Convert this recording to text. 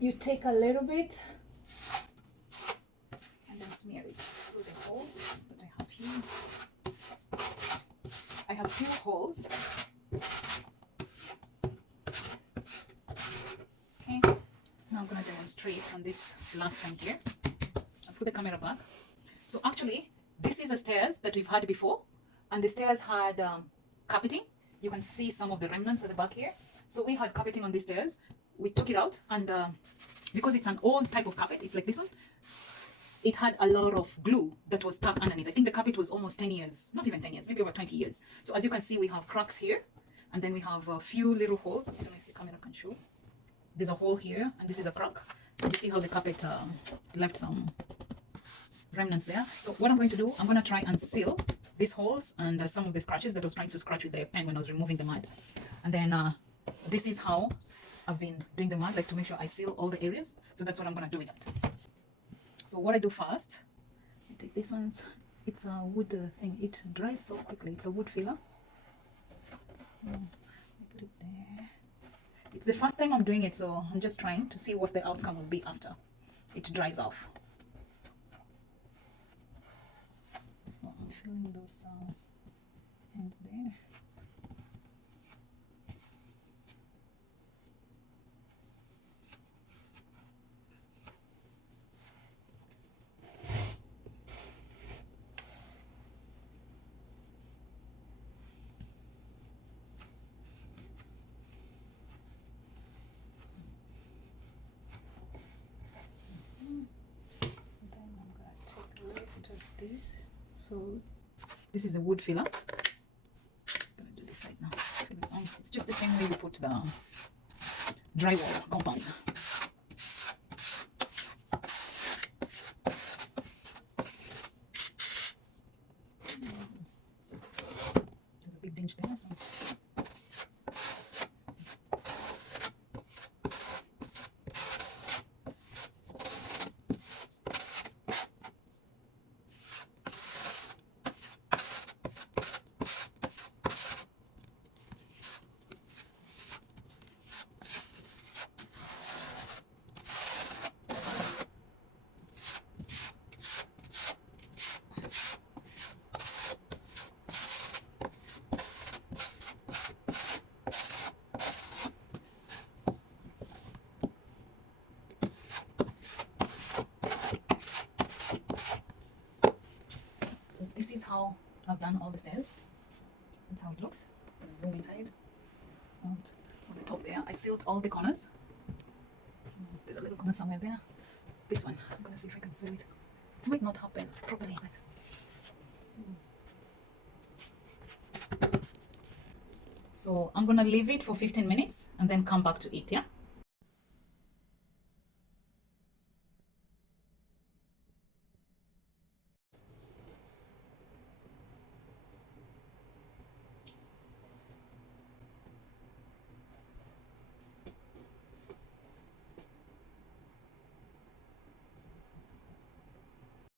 you take a little bit and then smear it through the holes that I have here. I have few holes. Okay, now I'm going to demonstrate on this last one here. I'll put the camera back. So actually, this is the stairs that we've had before, and the stairs had carpeting. You can see some of the remnants at the back here. So we had carpeting on these stairs. We took it out, and because it's an old type of carpet, it's like this one, it had a lot of glue that was stuck underneath. I think the carpet was almost 10 years, not even 10 years, maybe over 20 years. So as you can see, we have cracks here, and then we have a few little holes. I don't know if the camera can show. There's a hole here, and this is a crack. You see how the carpet left some remnants there. So what I'm going to do, I'm going to try and seal these holes and some of the scratches that I was trying to scratch with the pen when I was removing the mud. And then this is how I've been doing the mud, like to make sure I seal all the areas. So that's what I'm going to do with that. So what I do first, I take this one. It's a wood thing. It dries so quickly. It's a Woodfiller. So I put it there. It's the first time I'm doing it, so I'm just trying to see what the outcome will be after it dries off. So I'm filling those ends there. This. So this is a wood filler. I'm gonna do this side now. It's just the same way you put the drywall compound. There's a big dinge there. So. So this is how I've done all the stairs. That's how it looks. Zoom inside. Out on the top there. I sealed all the corners. There's a little corner somewhere there. This one, I'm gonna see if I can seal it. It might not happen properly, but so I'm gonna leave it for 15 minutes and then come back to it, yeah?